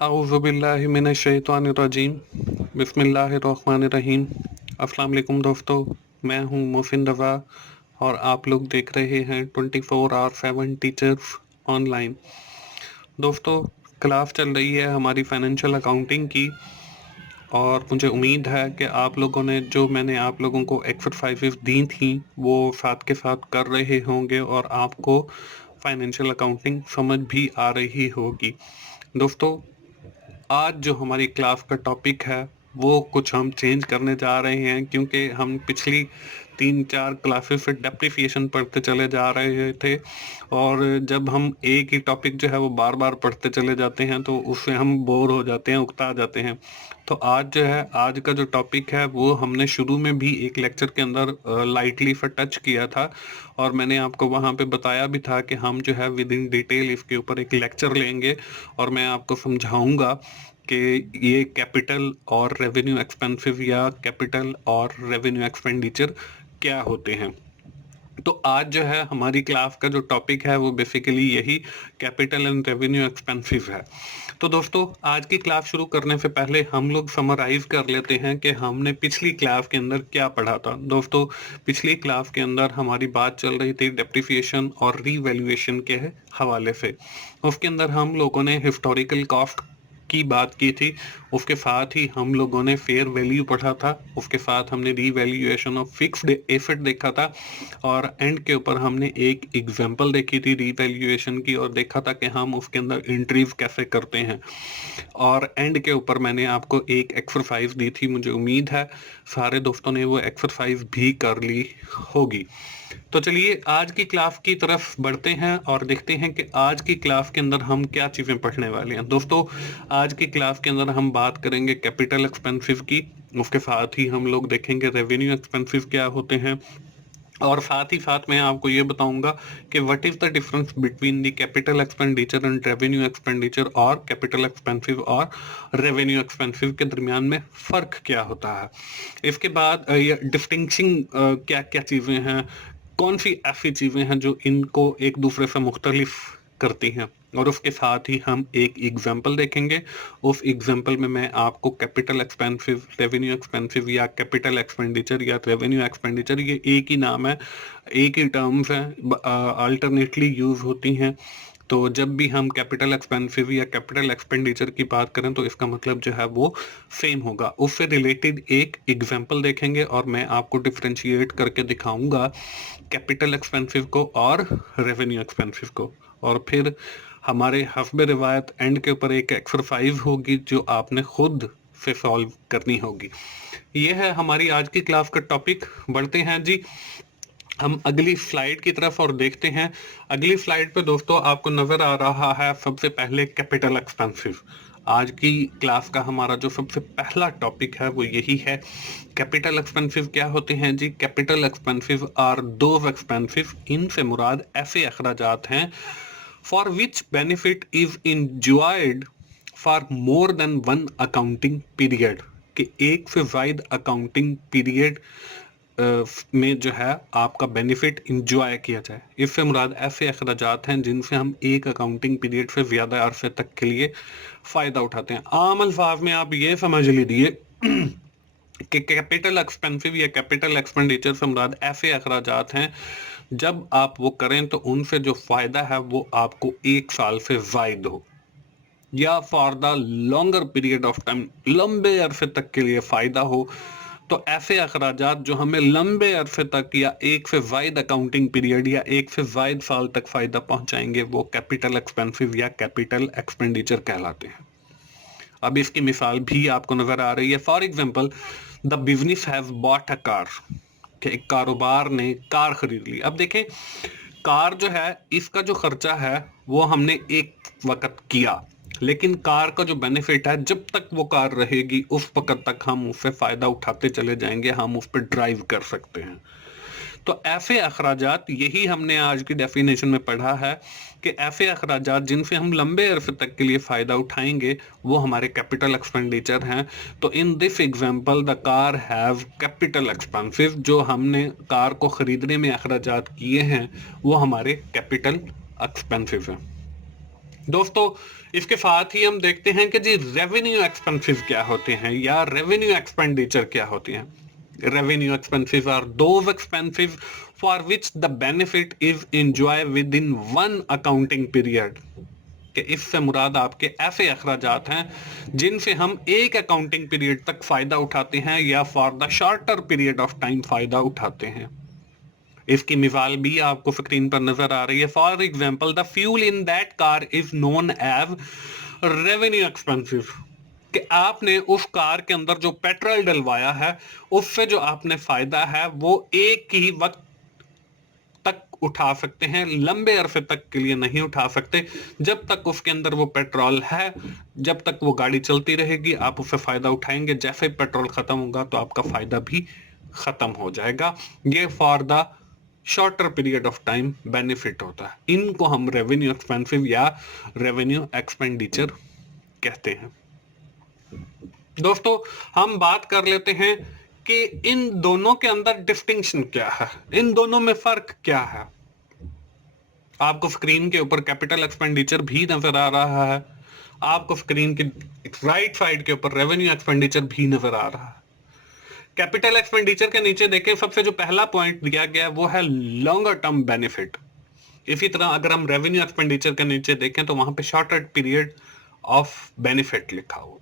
अऊज़ुबिल्लाहि मिनश्शैतानिर्रजीम बिस्मिल्लाहिर्रहमानिर्रहीम। अस्सलाम वालेकुम दोस्तों, मैं हूं मोहसिन रज़ा और आप लोग देख रहे हैं 24/7 टीचर्स ऑनलाइन। दोस्तों, क्लास चल रही है हमारी फाइनेंशियल अकाउंटिंग की और मुझे उम्मीद है कि आप लोगों ने जो मैंने आप लोगों को एक्सरसाइजेस दी थी वो साथ के साथ कर रहे होंगे और आपको फाइनेंशियल अकाउंटिंग समझ भी आ रही होगी। दोस्तों, आज जो हमारी क्लास का टॉपिक है वो कुछ हम चेंज करने जा रहे हैं, क्योंकि हम पिछली 3-4 क्लासेस से डेप्रिसिएशन पढ़ते चले जा रहे थे और जब हम एक ही टॉपिक जो है वो बार बार पढ़ते चले जाते हैं तो उससे हम बोर हो जाते हैं, उकता जाते हैं। तो आज जो है, आज का जो टॉपिक है वो हमने शुरू में भी एक लेक्चर के अंदर लाइटली सा टच किया था और मैंने आपको वहाँ पे बताया भी था कि हम जो है विद इन डिटेल इसके ऊपर एक लेक्चर लेंगे और मैं आपको समझाऊंगा कि ये कैपिटल और रेवेन्यू एक्सपेंसिव या कैपिटल और रेवेन्यू एक्सपेंडिचर क्या होते हैं। तो आज जो है हमारी क्लास का जो टॉपिक है वो बेसिकली यही कैपिटल एंड रेवेन्यू एक्सपेंसिव है। तो दोस्तों, आज की क्लास शुरू करने से पहले हम लोग समराइज कर लेते हैं कि हमने पिछली क्लास के अंदर क्या पढ़ा था। दोस्तों, पिछली क्लास के अंदर हमारी बात चल रही थी डेप्रिसिएशन और रीवैल्यूएशन के हवाले से। उसके अंदर हम लोगों ने हिस्टोरिकल कॉस्ट की बात की थी, उसके साथ ही हम लोगों ने फेयर वैल्यू पढ़ा था, उसके साथ हमने रीवैल्यूएशन ऑफ फिक्स्ड एसेट देखा था और एंड के ऊपर हमने एक एग्जांपल देखी थी रीवैल्यूएशन की और देखा था कि हम उसके अंदर एंट्रीज कैसे करते हैं। और एंड के ऊपर मैंने आपको एक एक्सरसाइज दी थी, मुझे उम्मीद है सारे दोस्तों ने वो एक्सरसाइज भी कर ली होगी। तो चलिए आज की क्लास की तरफ बढ़ते हैं और देखते हैं कि आज की क्लास के अंदर हम क्या चीज़ें पढ़ने वाले हैं। दोस्तों, आज की क्लास के अंदर हम बात करेंगे कैपिटल एक्सपेंसिव की, उसके साथ ही हम लोग देखेंगे रेवेन्यू एक्सपेंसिव क्या होते हैं और साथ ही साथ मैं आपको ये बताऊंगा कि what is the difference between the capital expenditure and revenue expenditure और कैपिटल एक्सपेंसिव और रेवेन्यू एक्सपेंसिव के दरमियान में फ़र्क क्या होता है। इसके बाद ये डिस्टिंक्शिंग क्या क्या चीज़ें हैं, कौन सी ऐसी चीज़ें हैं जो इनको एक दूसरे से मुख्तलिफ करती हैं, और उसके साथ ही हम एक एग्जाम्पल देखेंगे। उस एग्जाम्पल में मैं आपको कैपिटल एक्सपेंसिव, रेवेन्यू एक्सपेंसिव या कैपिटल एक्सपेंडिचर या रेवेन्यू एक्सपेंडिचर, ये एक ही नाम है, एक ही टर्म्स हैं, अल्टरनेटली यूज होती हैं। तो जब भी हम कैपिटल एक्सपेंसिव या कैपिटल एक्सपेंडिचर की बात करें तो इसका मतलब जो है वो सेम होगा। उससे रिलेटेड एक एग्जाम्पल देखेंगे और मैं आपको डिफ्रेंशिएट करके दिखाऊंगा कैपिटल एक्सपेंसिव को और रेवेन्यू एक्सपेंसिव को, और फिर हमारे हस्ब रिवायत एंड के ऊपर एक एक्सरसाइज होगी जो आपने खुद से सॉल्व करनी होगी। ये है हमारी आज की क्लास का टॉपिक। बढ़ते हैं जी हम अगली स्लाइड की तरफ और देखते हैं। अगली स्लाइड पे दोस्तों आपको नजर आ रहा है सबसे पहले कैपिटल एक्सपेंसिव। आज की क्लास का हमारा जो सबसे पहला टॉपिक है वो यही है, कैपिटल एक्सपेंसिव क्या होते हैं जी। Capital expensive are those expensive, इनसे मुराद ऐसे अखराजात हैं for which benefit is enjoyed for more than one accounting period, कि एक से ज्यादा अकाउंटिंग पीरियड में जो है आपका बेनिफिट इंजॉय किया जाए। इससे मुराद ऐसे अखराजात हैं जिनसे हम एक अकाउंटिंग पीरियड से ज़्यादा अरसे तक के लिए फ़ायदा उठाते हैं। आम अल्फाज में आप ये समझ लीजिए कि कैपिटल एक्सपेंसिव या कैपिटल एक्सपेंडिचर से मुराद ऐसे अखराजात हैं जब आप वो करें तो उनसे जो फ़ायदा है वो आपको 1 साल से ज़ायद हो, या for the longer period of time, लंबे अरसे तक के लिए फ़ायदा हो। तो ऐसे अखराजात जो हमें लंबे अरसे तक या एक से वाइड अकाउंटिंग पीरियड या एक से वाइड साल तक फायदा पहुंचाएंगे वो कैपिटल एक्सपेंसिव या कैपिटल एक्सपेंडिचर कहलाते हैं। अब इसकी मिसाल भी आपको नजर आ रही है। For example, the business has bought a car, कि एक कारोबार ने कार खरीद ली। अब देखें, कार जो है इसका जो खर्चा है वो हमने एक वक्त किया, लेकिन कार का जो बेनिफिट है जब तक वो कार रहेगी उस वक्त तक हम उससे फायदा उठाते चले जाएंगे, हम उस पर ड्राइव कर सकते हैं। तो ऐसे अखराजात, यही हमने आज की डेफिनेशन में पढ़ा है कि ऐसे अखराजात जिनसे हम लंबे अरसे तक के लिए फ़ायदा उठाएंगे वो हमारे कैपिटल एक्सपेंडिचर हैं। तो in this example the car have capital expensive, जो हमने कार को ख़रीदने में अखराजात किए हैं वो हमारे कैपिटल एक्सपेंसिव हैं। दोस्तों इसके साथ ही हम देखते हैं कि जी रेवेन्यू एक्सपेंसेस क्या होते हैं या रेवेन्यू एक्सपेंडिचर क्या होती हैं। Revenue expenses are those expenses for which the benefit is enjoy within one accounting period. कि इससे मुराद आपके ऐसे अखराजात हैं जिनसे हम एक अकाउंटिंग पीरियड तक फायदा उठाते हैं या for the shorter period of time फायदा उठाते हैं। इसकी मिसाल भी आपको स्क्रीन पर नजर आ रही है। For example the fuel in that car is known as revenue expensive. कि आपने उस कार के अंदर जो पेट्रोल डलवाया है उससे जो आपने फायदा है वो एक ही वक्त तक उठा सकते हैं, लंबे अरसे तक के लिए नहीं उठा सकते। जब तक उसके अंदर वो पेट्रोल है, जब तक वो गाड़ी चलती रहेगी आप उससे फायदा उठाएंगे। जैसे ही पेट्रोल खत्म होगा तो आपका फायदा भी खत्म हो जाएगा। ये for the shorter period of time benefit होता है। इनको हम रेवेन्यू एक्सपेंसिव या रेवेन्यू एक्सपेंडिचर कहते हैं। दोस्तों हम बात कर लेते हैं कि इन दोनों के अंदर डिस्टिंक्शन क्या है, इन दोनों में फर्क क्या है। आपको स्क्रीन के ऊपर कैपिटल एक्सपेंडिचर भी नजर आ रहा है, आपको स्क्रीन की राइट साइड के ऊपर रेवेन्यू एक्सपेंडिचर भी नजर आ रहा है। कैपिटल एक्सपेंडिचर के नीचे देखें, सबसे जो पहला पॉइंट दिया गया है वो है लॉन्गर टर्म बेनिफिट। इसी तरह अगर हम रेवेन्यू एक्सपेंडिचर के नीचे देखें तो वहां पे शॉर्टर पीरियड ऑफ बेनिफिट लिखा हो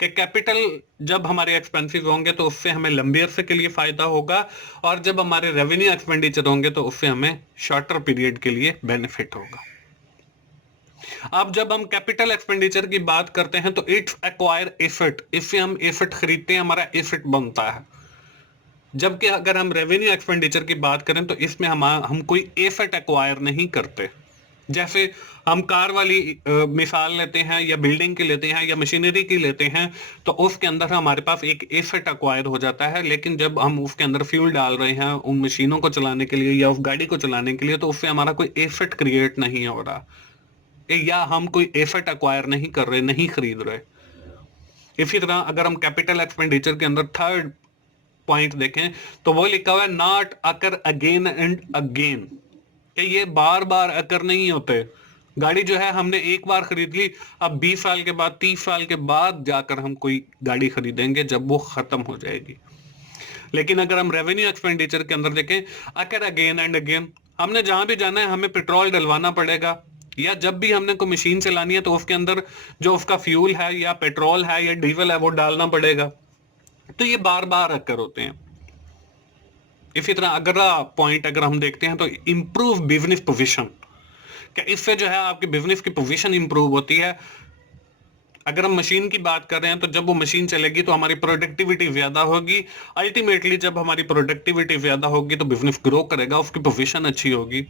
कि कैपिटल जब हमारे एक्सपेंसिव होंगे तो उससे हमें लंबे अरसे के लिए फायदा होगा, और जब हमारे रेवेन्यू एक्सपेंडिचर होंगे तो उससे हमें शॉर्टर पीरियड के लिए बेनिफिट होगा। अब जब हम कैपिटल एक्सपेंडिचर की बात करते हैं तो इट्स एक्वायर एसेट, इससे हम एसेट खरीदते हैं, हमारा एसेट बनता है। जबकि अगर हम रेवेन्यू एक्सपेंडिचर की बात करें तो इसमें हम कोई एसेट एक्वायर नहीं करते। जैसे हम कार वाली मिसाल लेते हैं या बिल्डिंग की लेते हैं या मशीनरी की लेते हैं तो उसके अंदर हमारे पास एक एसेट एक्वायर हो जाता है, लेकिन जब हम उसके अंदर फ्यूल डाल रहे हैं उन मशीनों को चलाने के लिए या उस गाड़ी को चलाने के लिए तो उससे हमारा कोई एसेट क्रिएट नहीं हो रहा, या हम कोई एसेट एक्वायर नहीं कर रहे, नहीं खरीद रहे। इसी तरह अगर हम कैपिटल एक्सपेंडिचर के अंदर थर्ड पॉइंट देखें तो वो लिखा हुआ है not occur again and again, कि ये बार बार अकर नहीं होते। गाड़ी जो है हमने एक बार खरीद ली, अब 20 साल के बाद 30 साल के बाद जाकर हम कोई गाड़ी खरीदेंगे जब वो खत्म हो जाएगी। लेकिन अगर हम रेवेन्यू एक्सपेंडिचर के अंदर देखें अकर अगेन एंड अगेन, हमने जहां भी जाना है हमें पेट्रोल डलवाना पड़ेगा, या जब भी हमने कोई मशीन चलानी है तो उसके अंदर जो उसका फ्यूल है या पेट्रोल है या डीजल है वो डालना पड़ेगा। तो ये बार बार अकर होते हैं। इसी तरह अगला पॉइंट अगर हम देखते हैं तो इंप्रूव बिजनेस पोजीशन, क्या इससे जो है आपकी बिजनेस की पोजीशन इंप्रूव होती है। अगर हम मशीन की बात कर रहे हैं तो जब वो मशीन चलेगी तो हमारी प्रोडक्टिविटी ज्यादा होगी। अल्टीमेटली जब हमारी प्रोडक्टिविटी ज्यादा होगी तो बिजनेस ग्रो करेगा, उसकी पोजीशन अच्छी होगी।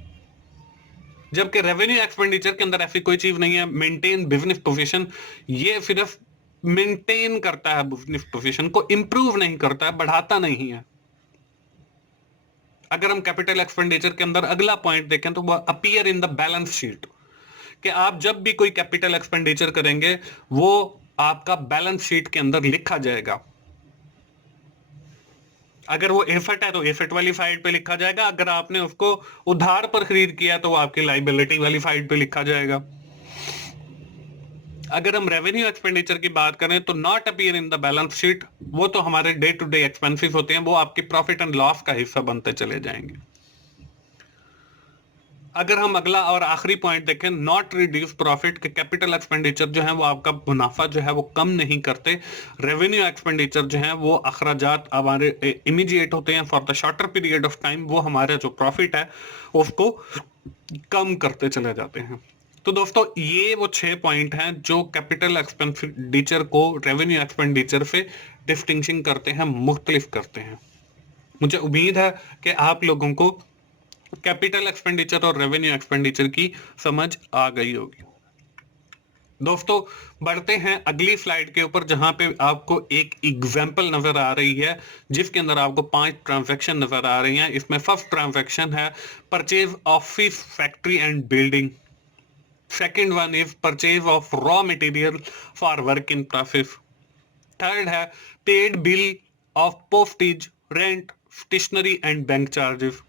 जबकि रेवेन्यू एक्सपेंडिचर के अंदर ऐसी कोई चीज नहीं है मेंटेन बिजनेस पोजीशन, ये सिर्फ मेंटेन करता है बिजनेस पोजीशन को, इंप्रूव नहीं करता है, बढ़ाता नहीं है। अगर हम कैपिटल एक्सपेंडिचर के अंदर अगला पॉइंट देखें तो वह appear in the balance sheet, कि आप जब भी कोई कैपिटल एक्सपेंडिचर करेंगे वो आपका बैलेंस शीट के अंदर लिखा जाएगा। अगर वो एसेट है तो एसेट वाली साइड पे लिखा जाएगा, अगर आपने उसको उधार पर खरीद किया तो वो आपकी लाइबिलिटी वाली साइड पे लिखा जाएगा। अगर हम रेवेन्यू एक्सपेंडिचर की बात करें तो not appear in the balance sheet, वो तो हमारे डे टू डे एक्सपेंसेस होते हैं, वो आपकी प्रॉफिट एंड लॉस का हिस्सा बनते चले जाएंगे। अगर हम अगला और आखिरी पॉइंट देखें नॉट रिड्यूस प्रॉफिट, के कैपिटल एक्सपेंडिचर जो है वो आपका मुनाफा जो है वो कम नहीं करते। रेवेन्यू एक्सपेंडिचर जो है वो अखराजात हमारे इमीडिएट होते हैं for the shorter period of time, वो हमारा जो प्रॉफिट है उसको कम करते चले जाते हैं। तो दोस्तों ये वो 6 पॉइंट हैं जो कैपिटल एक्सपेंडिचर को रेवेन्यू एक्सपेंडिचर से डिस्टिंक्शन करते हैं, मुख्तलिफ करते हैं। मुझे उम्मीद है कि आप लोगों को कैपिटल एक्सपेंडिचर और रेवेन्यू एक्सपेंडिचर की समझ आ गई होगी। दोस्तों बढ़ते हैं अगली स्लाइड के ऊपर जहां पे आपको एक एग्जांपल नजर आ रही है जिसके अंदर आपको 5 ट्रांजैक्शन नजर आ रही हैं। इसमें फर्स्ट ट्रांजैक्शन है purchase office factory and building, second one is purchase of raw material for work in process, third है paid bill of postage rent stationery and bank charges,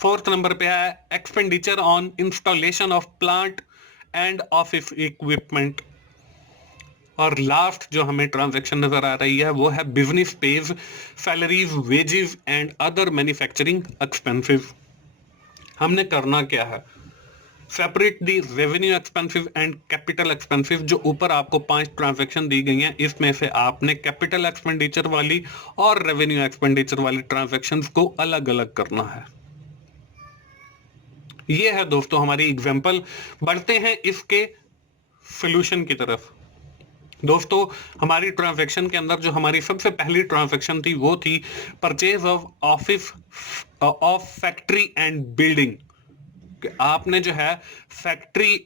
fourth number पे है expenditure on installation of plant and office equipment. और last जो हमें transaction नजर आ रही है वो है business pays salaries wages and other manufacturing expenses. हमने करना क्या है, separate the revenue expensive and capital expensive. जो ऊपर आपको 5 ट्रांजैक्शन दी गई हैं, इसमें से आपने कैपिटल एक्सपेंडिचर वाली और रेवेन्यू एक्सपेंडिचर वाली ट्रांजैक्शंस को अलग अलग करना है। ये है दोस्तों हमारी एग्जांपल। बढ़ते हैं इसके सॉल्यूशन की तरफ। दोस्तों हमारी ट्रांजैक्शन के अंदर जो हमारी सबसे पहली ट्रांजैक्शन थी वो थी purchase of office of factory and building. आपने जो है फैक्ट्री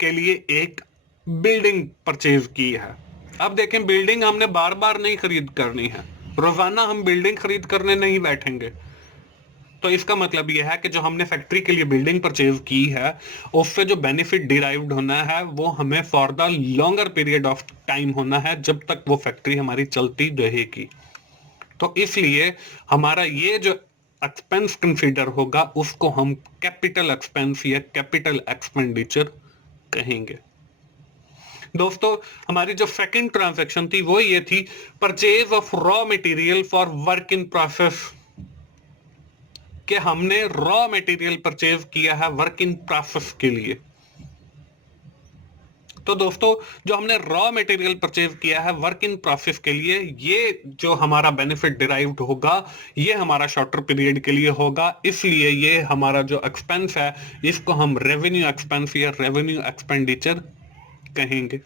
के लिए एक बिल्डिंग परचेज की है। अब देखें, बिल्डिंग हमने बार बार नहीं खरीद करनी है, रोजाना हम बिल्डिंग खरीद करने नहीं बैठेंगे। तो इसका मतलब यह है कि जो हमने फैक्ट्री के लिए बिल्डिंग परचेज की है उससे जो बेनिफिट डिराइव्ड होना है वो हमें for the longer period of time होना है, जब तक वो फैक्ट्री हमारी चलती रहेगी। तो इसलिए हमारा ये जो एक्सपेंस कंसीडर होगा उसको हम कैपिटल एक्सपेंस या कैपिटल एक्सपेंडिचर कहेंगे। दोस्तों हमारी जो सेकंड ट्रांजैक्शन थी वो ये थी purchase of raw material for work in process. कि हमने रॉ मटेरियल परचेज किया है वर्क इन प्रोसेस के लिए। तो दोस्तों जो हमने रॉ मटेरियल परचेज किया है वर्क इन प्रोसेस के लिए, ये जो हमारा बेनिफिट डिराइव्ड होगा ये हमारा शॉर्टर पीरियड के लिए होगा, इसलिए ये हमारा जो एक्सपेंस है इसको हम रेवेन्यू एक्सपेंस या रेवेन्यू एक्सपेंडिचर कहेंगे।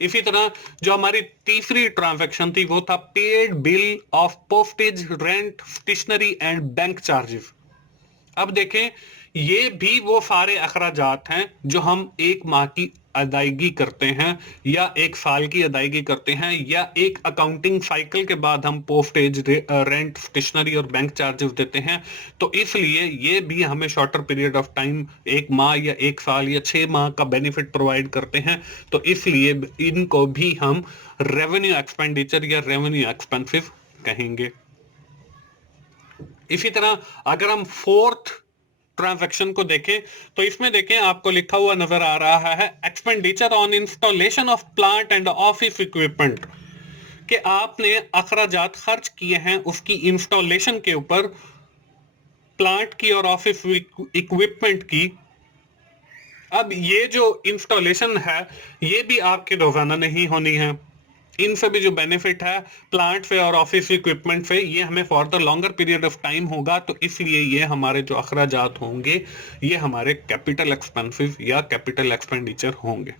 इसी तरह जो हमारी तीसरी ट्रांजैक्शन थी वो था paid bill of postage rent stationery and bank charges. अब देखें, ये भी वो सारे अखराजात हैं जो हम एक माह की अदायगी करते हैं या एक साल की अदायगी करते हैं या एक अकाउंटिंग साइकिल के बाद हम पोस्टेज रेंट स्टेशनरी और बैंक चार्जेस देते हैं। तो इसलिए ये भी हमें शॉर्टर पीरियड ऑफ टाइम, एक माह या एक साल या 6 माह का बेनिफिट प्रोवाइड करते हैं। तो इसलिए इनको भी हम रेवेन्यू एक्सपेंडिचर या रेवेन्यू एक्सपेंसिव कहेंगे। इसी तरह अगर हम फोर्थ ट्रांजैक्शन को देखें तो इसमें देखें आपको लिखा हुआ नजर आ रहा है expenditure on installation of plant and office equipment. कि आपने अखराजात खर्च किए हैं उसकी इंस्टॉलेशन के ऊपर, प्लांट की और ऑफिस इक्विपमेंट की। अब ये जो इंस्टॉलेशन है ये भी आपके रोजाना नहीं होनी है। इन सभी जो बेनिफिट है प्लांट से और ऑफिस इक्विपमेंट से ये हमें for the longer period of time होगा। तो इसलिए ये हमारे जो अखराजात होंगे ये हमारे कैपिटल एक्सपेंसिव या कैपिटल एक्सपेंडिचर होंगे।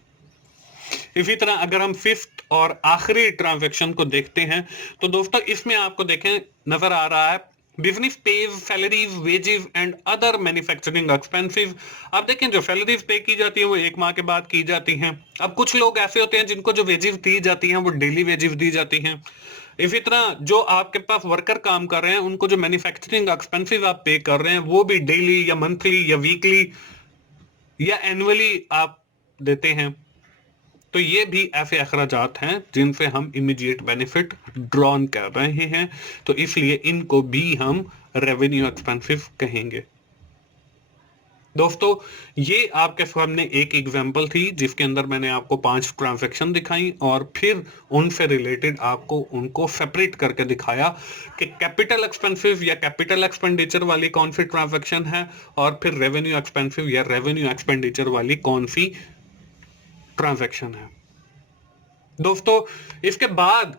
इसी तरह अगर हम फिफ्थ और आखिरी ट्रांजैक्शन को देखते हैं तो दोस्तों इसमें आपको देखें नजर आ रहा है business pays salaries wages and other manufacturing expensive. अब देखें जो सैलरीज पे की जाती है वो एक माह के बाद की जाती हैं। अब कुछ लोग ऐसे होते हैं जिनको जो वेजेस दी जाती हैं वो डेली वेजेस दी जाती हैं। इसी तरह जो आपके पास वर्कर काम कर रहे हैं उनको जो मैन्युफैक्चरिंग एक्सपेंसिव आप पे कर रहे हैं वो भी डेली या मंथली या वीकली या एनुअली आप देते हैं। तो ये भी ऐसे अखराजात हैं जिनसे हम इमीडिएट बेनिफिट ड्रॉन कर रहे हैं। तो इसलिए इनको भी हम रेवेन्यू एक्सपेंसिव कहेंगे। दोस्तों ये आपके सामने एक एग्जांपल थी जिसके अंदर मैंने आपको 5 ट्रांजैक्शन दिखाई और फिर उनसे रिलेटेड आपको उनको सेपरेट करके दिखाया कि कैपिटल एक्सपेंसिव या कैपिटल एक्सपेंडिचर वाली कौन सी ट्रांजैक्शन है और फिर रेवेन्यू एक्सपेंसिव या रेवेन्यू एक्सपेंडिचर वाली कौन सी ट्रांजैक्शन है। दोस्तों इसके बाद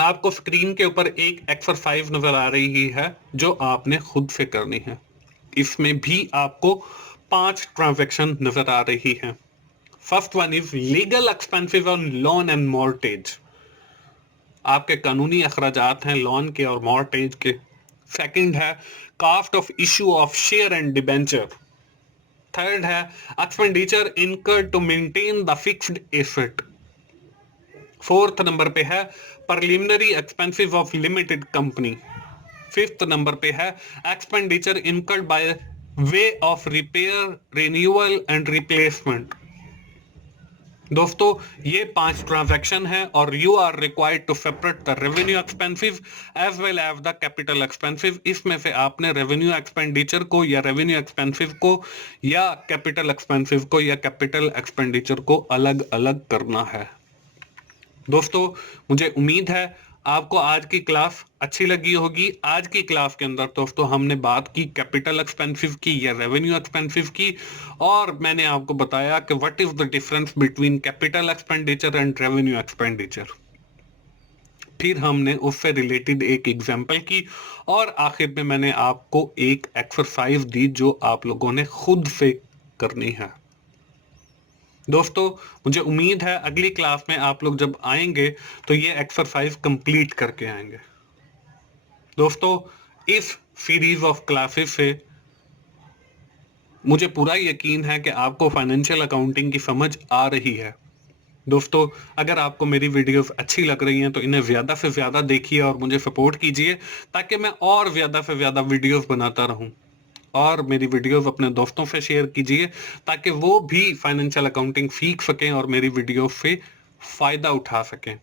आपको स्क्रीन के ऊपर एक एक्सरसाइज नजर आ रही है जो आपने खुद से करनी है। इसमें भी आपको 5 ट्रांजैक्शन नजर आ रही हैं। First one is legal expenses on loan and mortgage. आपके कानूनी अखराजात हैं लोन के और मॉर्टेज के। सेकंड है cost of issue of share and debenture. Third है expenditure incurred to maintain the fixed asset. Fourth number पे है preliminary expenses of limited company. Fifth number पे है expenditure incurred by way of repair renewal and replacement. दोस्तों ये 5 transaction है और you are required to separate the revenue expensive as well as the capital expensive. इसमें से आपने revenue expenditure को या रेवेन्यू एक्सपेंसिव को या कैपिटल एक्सपेंसिव को या कैपिटल एक्सपेंडिचर को अलग अलग करना है। दोस्तों मुझे उम्मीद है आपको आज की क्लास अच्छी लगी होगी। आज की क्लास के अंदर दोस्तों हमने बात की कैपिटल एक्सपेंसिव की या रेवेन्यू एक्सपेंसिव की, और मैंने आपको बताया कि what is the difference between capital expenditure and revenue expenditure. फिर हमने उससे रिलेटेड एक एग्जांपल की और आखिर में मैंने आपको एक एक्सरसाइज दी जो आप लोगों ने खुद से करनी है। दोस्तों मुझे उम्मीद है अगली क्लास में आप लोग जब आएंगे तो ये एक्सरसाइज कंप्लीट करके आएंगे। दोस्तों इस सीरीज ऑफ क्लासेस से मुझे पूरा यकीन है कि आपको फाइनेंशियल अकाउंटिंग की समझ आ रही है। दोस्तों अगर आपको मेरी वीडियोस अच्छी लग रही हैं तो इन्हें ज़्यादा से ज़्यादा देखिए और मुझे सपोर्ट कीजिए ताकि मैं और ज़्यादा से ज़्यादा वीडियोस बनाता रहूं। और मेरी वीडियोस अपने दोस्तों से शेयर कीजिए ताकि वो भी फाइनेंशियल अकाउंटिंग सीख सकें और मेरी वीडियो से फ़ायदा उठा सकें।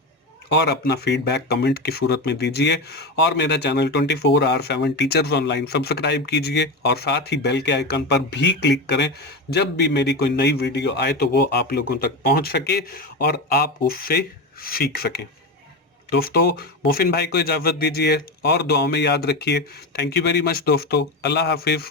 और अपना फीडबैक कमेंट की सूरत में दीजिए और मेरा channel 24R7 teachers online subscribe कीजिए और साथ ही बेल के आइकन पर भी क्लिक करें। जब भी मेरी कोई नई वीडियो आए तो वो आप लोगों तक पहुंच सके और आप उससे सीख सकें। दोस्तों मोहसिन भाई को इजाज़त दीजिए और दुआओं में याद रखिए। थैंक यू वेरी मच दोस्तों। अल्लाह हाफिज़।